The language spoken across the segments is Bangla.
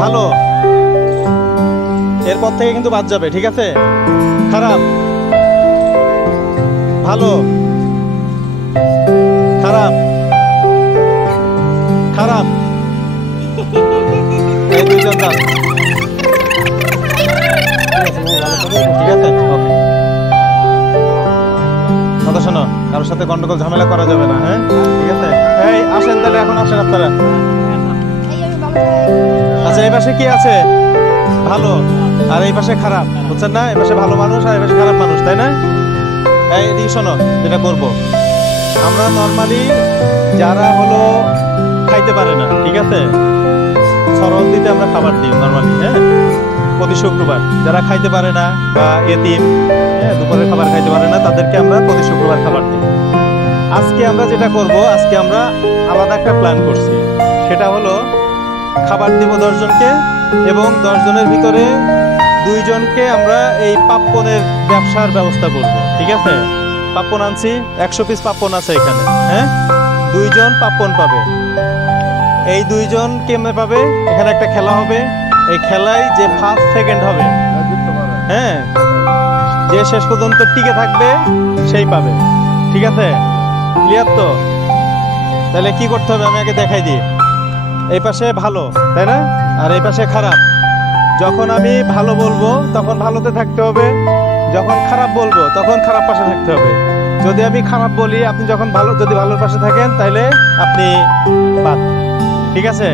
ভালো, এরপর থেকে কিন্তু বাদ যাবে, ঠিক আছে? খারাপ, ভালো, খারাপ, খারাপ। এই দুইজন দাও, ঠিক আছে? ওকে, কথা শোনো, কারোর সাথে গন্ডগোল ঝামেলা করা যাবে না, হ্যাঁ? ঠিক আছে? এই আসেন তাহলে, এখন আসেন আপনারা। আচ্ছা, এই পাশে কি আছে? ভালো, আর এই পাশে খারাপ, বুঝছেন না? এই পাশে ভালো মানুষ আর এই পাশে খারাপ মানুষ, তাই না? এই এদিকে শোনো, যেটা করবো আমরা নর্মালি যারা হলো খাইতে পারে না, ঠিক আছে, সরল দিতে আমরা খাবার দিই নর্মালি, হ্যাঁ, প্রতি শুক্রবার। যারা খাইতে পারে না বা এতিম, হ্যাঁ, দুপুরের খাবার খাইতে পারে না, তাদেরকে আমরা প্রতি শুক্রবার খাবার দিই। আজকে আমরা যেটা করব, আজকে আমরা আলাদা একটা প্ল্যান করছি। সেটা হলো খাবার দিব 10 জনকে, এবং 10 জনের ভিতরে 2 জনকে আমরা এই পাপ্পনের ব্যবসার ব্যবস্থা করব, ঠিক আছে? পাপ্পন আনছি, 100 পিস পাপ্পন আছে এখানে, হ্যাঁ? 2 জন পাপ্পন পাবে। এই 2 জন কেমনে পাবে? এখানে একটা খেলা হবে, এই খেলায় যে ফার্স্ট সেকেন্ড হবে, হ্যাঁ, যে শেষ পর্যন্ত টিকে থাকবে সেই পাবে, ঠিক আছে? ক্লিয়ার তো? তাহলে কি করতে হবে আমি আগে দেখাই দিই। এই পাশে ভালো, তাই না? আর এই পাশে খারাপ। যখন আমি ভালো বলবো তখন ভালোতে থাকতে হবে, যখন খারাপ বলবো তখন খারাপ পাশে থাকতে হবে। যদি আমি খারাপ বলি, আপনি যখন ভালো, যদি ভালোর পাশে থাকেন তাহলে আপনি বাদ, ঠিক আছে?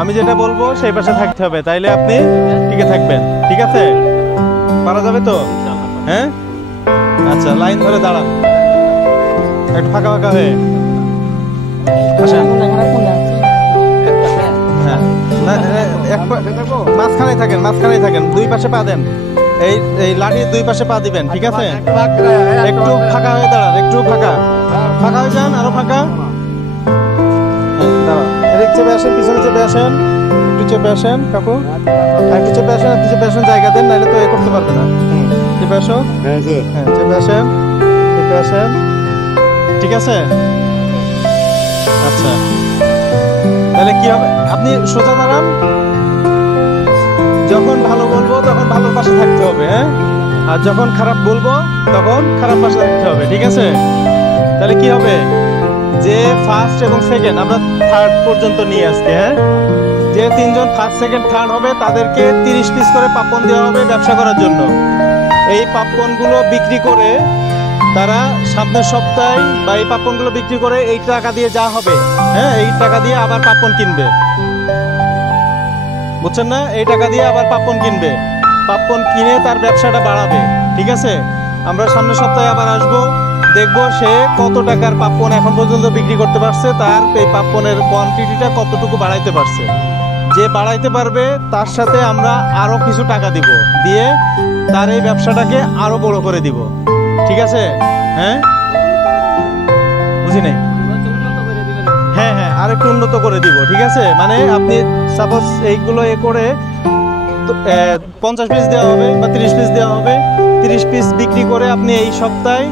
আমি যেটা বলবো সেই পাশে থাকতে হবে, তাইলে আপনি টিকে থাকবেন, ঠিক আছে? পারা যাবে তো? হ্যাঁ, আচ্ছা, লাইন ধরে দাঁড়ান, একটু ফাঁকা ফাঁকা হয়ে মাঝখানে থাকেন, মাঝখানেই থাকেন, 2 পাশে পা দেন, এই লাঠির 2 পাশে পা দিবেন, ঠিক আছে? একটু ফাঁকা হয়ে দাঁড়ান, একটু ফাঁকা ফাঁকা হয়ে যান, আরো ফাঁকা। দাঁড়ান, এদিক চেপে আসেন, পিছনে চেপে আসেন, একটু চেপে আসেন কাকু, একটু চেপে আসেন, আপনি চেপে আসেন, জায়গা দেন, নাহলে তো এ করতে পারবে না। চেপে আসো, হ্যাঁ, চেপে আসেন, চেপে আসেন, ঠিক আছে? আচ্ছা, তাহলে কি হবে? আপনি সোজা দাঁড়ান, যখন ভালো বলবো তখন ভালোর পাশে থাকতে হবে, হ্যাঁ, আর যখন খারাপ বলবো তখন খারাপ পাশে থাকতে হবে, ঠিক আছে? তাহলে কি হবে? যে ফার্স্ট এবং সেকেন্ড, আমরা থার্ড পর্যন্ত নিয়ে আসছি, হ্যাঁ, যে 3 জন ফার্স্ট সেকেন্ড থার্ড হবে তাদেরকে 30 পিস করে পাপ্পন দেওয়া হবে ব্যবসা করার জন্য। এই পাপ্পনগুলো বিক্রি করে তারা সামনের সপ্তাহে, বা এই পাপ্পনগুলো বিক্রি করে এই টাকা দিয়ে যা হবে, হ্যাঁ, এই টাকা দিয়ে আবার পাপ্পন কিনবে, বুঝছেন না? এই টাকা দিয়ে আবার পাপ্পন কিনবে, পাপ্পন কিনে তার ব্যবসাটা বাড়াবে, ঠিক আছে? আমরা সামনের সপ্তাহে আবার আসবো, দেখবো সে কত টাকার পাপ্পন এখন পর্যন্ত বিক্রি করতে পারছে, তার এই পাপ্পনের কোয়ান্টিটিটা কতটুকু বাড়াইতে পারছে। যে বাড়াইতে পারবে তার সাথে আমরা আরো কিছু টাকা দিব, দিয়ে তার এই ব্যবসাটাকে আরো বড় করে দিব, ঠিক আছে? হ্যাঁ, বুঝি নাই? হ্যাঁ হ্যাঁ, আর একটু উন্নত করে দিব, ঠিক আছে? মানে আপনি সাপোজ এইগুলো এ করে 50 পিস দেওয়া হবে বা 30 পিস দেওয়া হবে, 30 পিস বিক্রি করে আপনি এই সপ্তাহে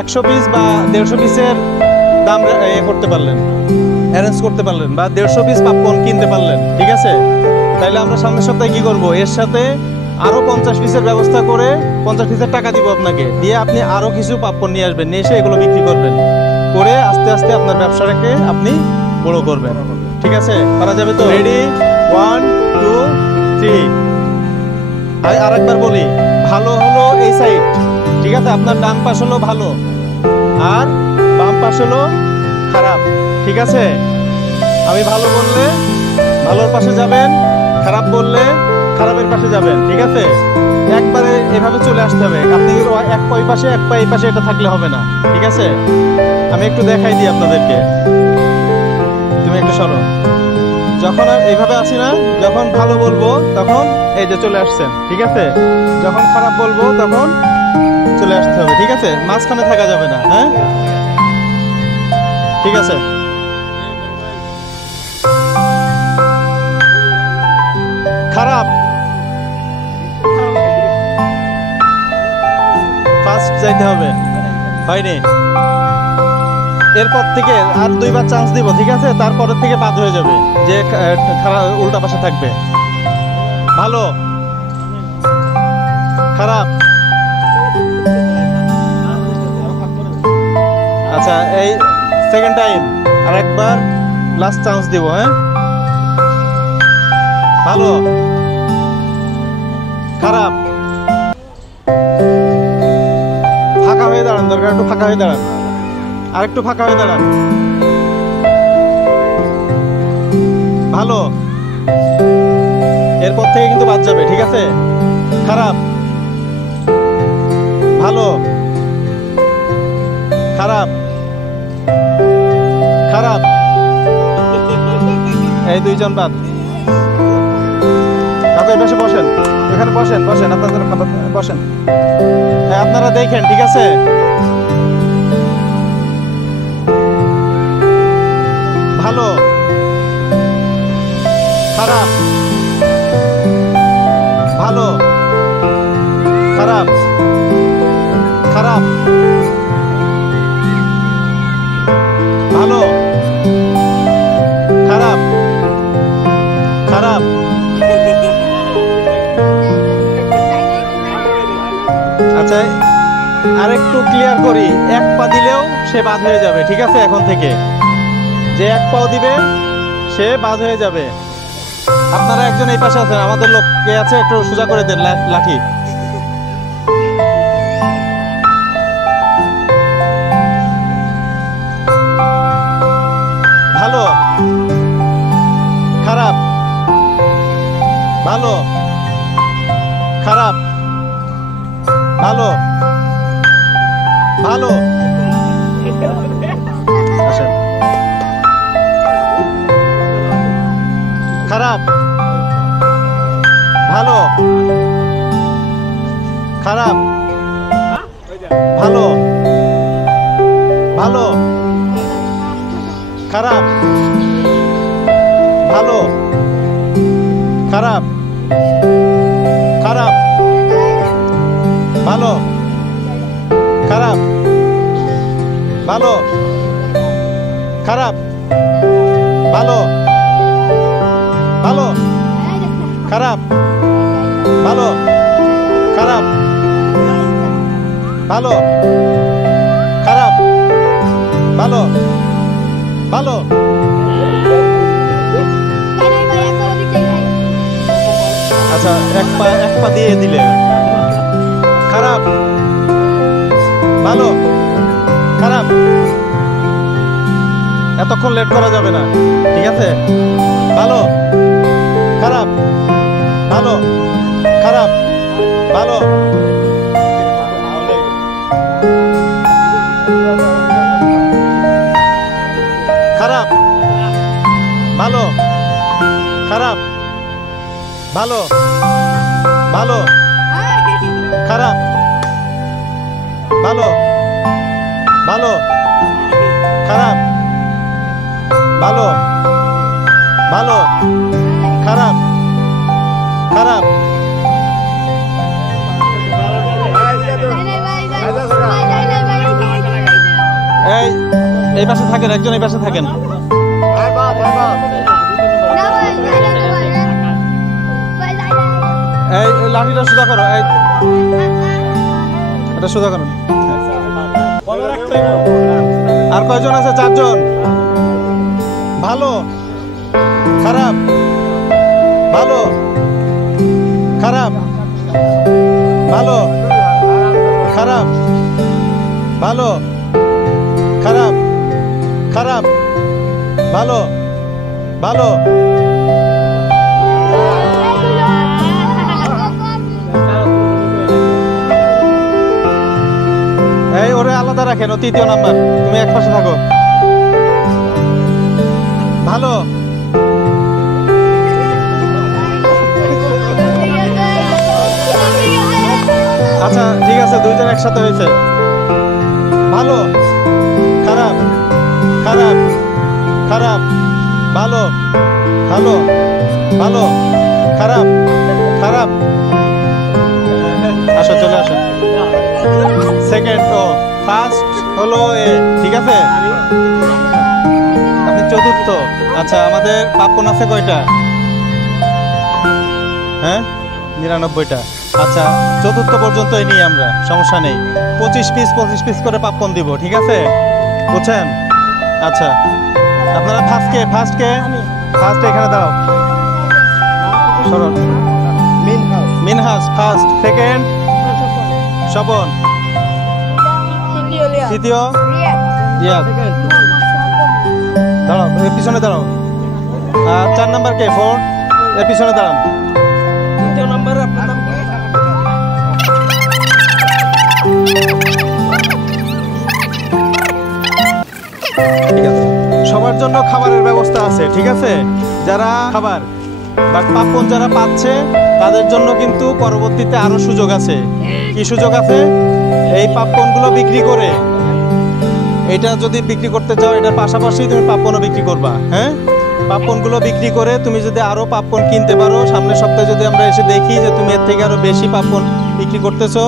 100 পিস বা 150 পিসের দাম এ করতে পারলেন, অ্যারেঞ্জ করতে পারলেন, বা 150 পিস পাপ্পন কিনতে পারলেন, ঠিক আছে? তাইলে আমরা সামনের সপ্তাহে কি করব? এর সাথে আরো 50 পিসের ব্যবস্থা করে 50 পিসের টাকা দিব আপনাকে, দিয়ে আপনি আরো কিছু পাপ্পন নিয়ে আসবেন, নিয়ে এসে এগুলো বিক্রি করবেন, করে আস্তে আস্তে আপনার ব্যবসাটাকে আপনি বড় করবেন, ঠিক আছে? পারা যাবে তো? রেডি, 1 2 3। আরেকবার বলি, ভালো হলো এই সাইড, ঠিক আছে? আপনার ডান পাশ হলো ভালো আর বাম পাশ হলো খারাপ, ঠিক আছে? আমি ভালো বললে ভালোর পাশে যাবেন, খারাপ বললে খারাপের পাশে যাবেন, ঠিক আছে? একবারে এভাবে চলে আসতে হবে, আপনি এক পা এই পাশে এক পা এই পাশে এটা থাকলে হবে না, ঠিক আছে? আমি একটু দেখাই দিই আপনাদেরকে, তুমি একটু সরো। যখন এইভাবে আসি না, যখন ভালো বলবো তখন এই যে চলে আসছেন, ঠিক আছে? যখন খারাপ বলবো তখন চলে আসতে হবে, ঠিক আছে? মাঝখানে থাকা যাবে না, হ্যাঁ, ঠিক আছে? খারাপ, ফার্স্ট যাইতে হবে, হয়নি? এরপর থেকে আর 2বার চান্স দিব, ঠিক আছে? তারপরের থেকে বাদ হয়ে যাবে, যে খারাপ উল্টা পাশে থাকবে। ভালো, খারাপ। আচ্ছা, এই সেকেন্ড টাইম আর একবার লাস্ট চান্স দিব। হ্যাঁ, ভালো, খারাপ। ফাঁকা হয়ে দাঁড়ান, দরকার একটু ফাঁকা হয়ে দাঁড়ান, আর একটু ফাঁকা হয়ে দাঁড়ান। ভালো, এরপর থেকে কিন্তু বাদ যাবে, ঠিক আছে? খারাপ, ভালো, খারাপ, খারাপ। এই 2 জন বাদ। কাকু এই পাশে বসেন, এখানে বসেন, বসেন, আপনাদের খাবার বসেন। হ্যাঁ, আপনারা দেখেন, ঠিক আছে? ভালো, খারাপ, ভালো, খারাপ, খারাপ, ভালো, খারাপ, খারাপ। আচ্ছা, আরেকটু ক্লিয়ার করি, 1 পা দিলেও সে বাদ হয়ে যাবে, ঠিক আছে? এখন থেকে যে 1 পাও দিবে সে বাদ হয়ে যাবে। আপনারা একজন এই পাশে আছেন, আমাদের লোক কে আছে, একটু সোজা করে দেন লাঠি। ভালো, খারাপ, ভালো, খারাপ, ভালো, ভালো। আসেন। খারাপ, ভালো, খারাপ, ভালো, ভালো, খারাপ, ভালো, খারাপ, খারাপ, ভালো, খারাপ, ভালো, খারাপ, ভালো, ভালো, খারাপ, ভালো, খারাপ, ভালো, খারাপ, ভালো, ভালো। আচ্ছা, 1 পা দিয়ে দিলে। খারাপ, ভালো, খারাপ। এতক্ষণ লেট করা যাবে না, ঠিক আছে? ভালো, খারাপ, ভালো, খারাপ, ভালো, খারাপ, ভালো, খারাপ, ভালো, ভালো, খারাপ, ভালো, ভালো, খারাপ, ভালো, ভালো, খারাপ, খারাপ। এই পাশে থাকেন, একজন এই পাশে থাকেন। এই লাঠিটা সোজা করো, এটা সোজা করো। আর কয়জন আছে? 4 জন। ভালো, খারাপ, ভালো, খারাপ, ভালো, খারাপ, ভালো, খারাপ, খারাপ, ভালো, ভালো। এই ওরে আলাদা রাখেন, ও 3য় নাম্বার, তুমি এক পাশে থাকো। ভালো, আচ্ছা ঠিক আছে, 2 জন একসাথে হয়েছে। ভালো, খারাপ, খারাপ, খারাপ, ভালো, ভালো, ভালো, খারাপ, খারাপ। আসো, চলে আসো। সেকেন্ড, ও ফার্স্ট হলো এ, ঠিক আছে? আপনি চতুর্থ। আচ্ছা, আমাদের পাপ্পন আছে কয়টা? হ্যাঁ, 99টা। আচ্ছা, চতুর্থ পর্যন্তই নিই আমরা, সমস্যা নেই। 25 পিস করে পাপ্পন দিব, ঠিক আছে? বুঝছেন? আচ্ছা, আপনারা ফার্স্ট এখানে দাঁড়াও। সরল মিনহাস ফার্স্ট, সেকেন্ড স্বপন, তৃতীয় রিয়াদ। দাঁড়াও, এর পিছনে দাঁড়াও। আর 4 নাম্বার কে? 4, এর পিছনে দাঁড়ান। তৃতীয় নাম্বার আপনার নাম কি? ঠিক আছে, সবার জন্য খাবারের ব্যবস্থা আছে, ঠিক আছে? যারা খাবার বাট পাপ্পন যারা পাচ্ছে তাদের জন্য কিন্তু পরবর্তীতে আরো সুযোগ আছে। কি সুযোগ আছে? এই পাপ্পনগুলো বিক্রি করে, এটা যদি বিক্রি করতে চাও এটার পাশাপাশি তুমি পাপ্পনও বিক্রি করবা। হ্যাঁ, পাপ্পনগুলো বিক্রি করে তুমি যদি আরো পাপ্পন কিনতে পারো, সামনের সপ্তাহে যদি আমরা এসে দেখি যে তুমি এর থেকে আরো বেশি পাপ্পন বিক্রি করতেছো,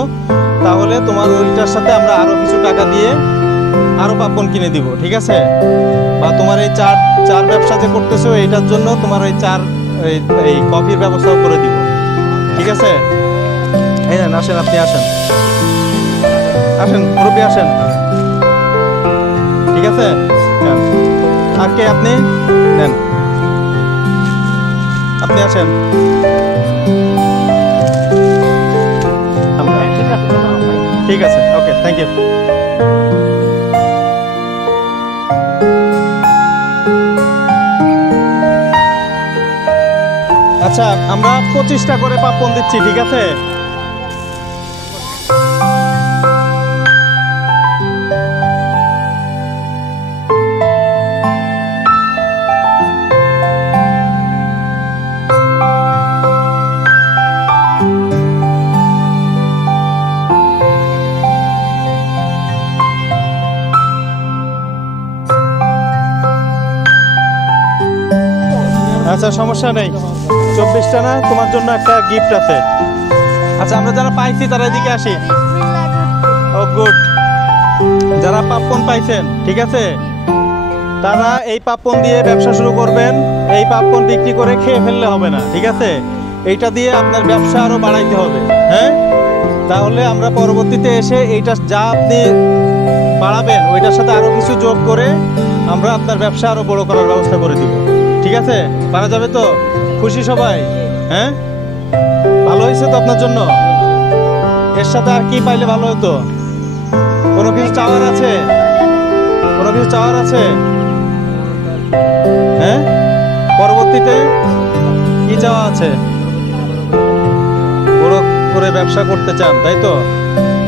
তাহলে তোমার ওইটার সাথে আমরা আরো কিছু টাকা দিয়ে আরো পাপ্পন কিনে দিব, ঠিক আছে? বা তোমার এই চার ব্যবসা যে করতেছো এইটার জন্য তোমার ওই এই কফির ব্যবস্থাও করে দিব, ঠিক আছে? এই নেন, আসেন, আপনি আসেন মুরব্বী, আসেন, ঠিক আছে? আর কে? আপনি নেন, আপনি আসেন। ঠিক আছে, ওকে, থ্যাংক ইউ। আচ্ছা, আমরা 25টা করে পাপ্পন দিচ্ছি, ঠিক আছে? আচ্ছা, সমস্যা নেই, 24টা না, তোমার জন্য একটা গিফট আছে। আচ্ছা, আমরা যারা পাইছি তারা এদিকে আসি। ও গুড, যারা পাপ্পন পাইছেন, ঠিক আছে, তারা এই পাপ্পন দিয়ে ব্যবসা শুরু করবেন। এই পাপ্পন বিক্রি করে খেয়ে ফেললে হবে না, ঠিক আছে? এইটা দিয়ে আপনার ব্যবসা আরো বাড়াইতে হবে। হ্যাঁ, তাহলে আমরা পরবর্তীতে এসে এইটা যা আপনি বাড়াবেন ওইটার সাথে আরো কিছু যোগ করে আমরা আপনার ব্যবসা আরো বড় করার ব্যবস্থা করে দিব, ঠিক আছে? পারা যাবে তো? খুশি সবাই? হ্যাঁ, ভালো হয়েছে তো আপনার জন্য? এর সাথে আর কি পাইলে ভালো হতো? কোনো কিছু চাওয়ার আছে? কোনো কিছু চাওয়ার আছে? হ্যাঁ, পরবর্তীতে কি চাওয়া আছে? বড় করে ব্যবসা করতে চান, তাই তো?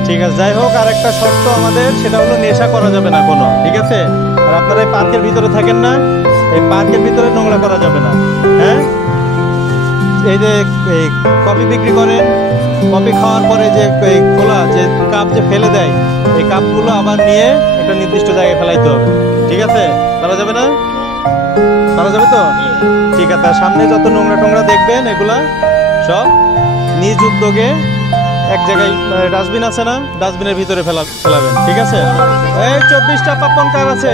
ঠিক আছে, যাই হোক, আর একটা শর্ত আমাদের, সেটা হলো নেশা করা যাবে না কোনো, ঠিক আছে? আর আপনারা এই পার্কের ভিতরে থাকেন না, এই পার্কের ভিতরে নোংরা করা যাবে না। হ্যাঁ, এই যে এই কফি বিক্রি করেন, কফি খাওয়ার পরে যে এই খোলা যে কাপ যে ফেলে দেয়, এই কাপগুলো আবার নিয়ে একটা নির্দিষ্ট জায়গায় ফেলাইতে হবে, ঠিক আছে? করা যাবে না? করা যাবে তো? ঠিক আছে, সামনে যত নোংরা টোংরা দেখবেন এগুলা সব নিজ উদ্যোগে এক জায়গায় ডাস্টবিন আছে না, ডাস্টবিনের ভিতরে ফেলাবেন, ঠিক আছে? এই 24টা পাপ্পন কার আছে?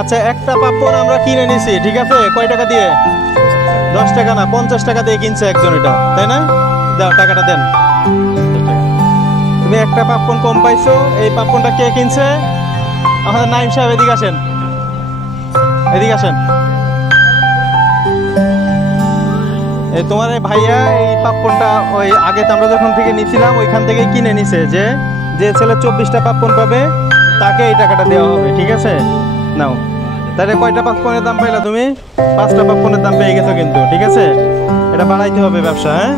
আচ্ছা, একটা পাপ্পন আমরা কিনে নিছি, ঠিক আছে? কয় টাকা দিয়ে? 10 টাকা না, 50 টাকা দিয়ে কিনছে একজন, এটা তাই না? দাও, টাকাটা দেন। তুমি একটা পাপ্পন কম পাইছো। এই পাপ্পনটা কে কিনছে? আমাদের নাইম সাহেব, এদিকে আসেন, এদিকে আসেন। এই তোমার এই ভাইয়া এই পাপ্পনটা ওই আগে আমরা যখন থেকে নিছিলাম ওইখান থেকে কিনে নিছে, যে ছেলে 24টা পাপ্পন পাবে তাকে এই টাকাটা দেওয়া হবে, ঠিক আছে? নাও। তাহলে কয়টা পাপ্পনের দাম পাইলা তুমি? 5টা পাপ্পনের দাম পেয়ে গেছো কিন্তু, ঠিক আছে? এটা বাড়াইতে হবে ব্যবসা। হ্যাঁ।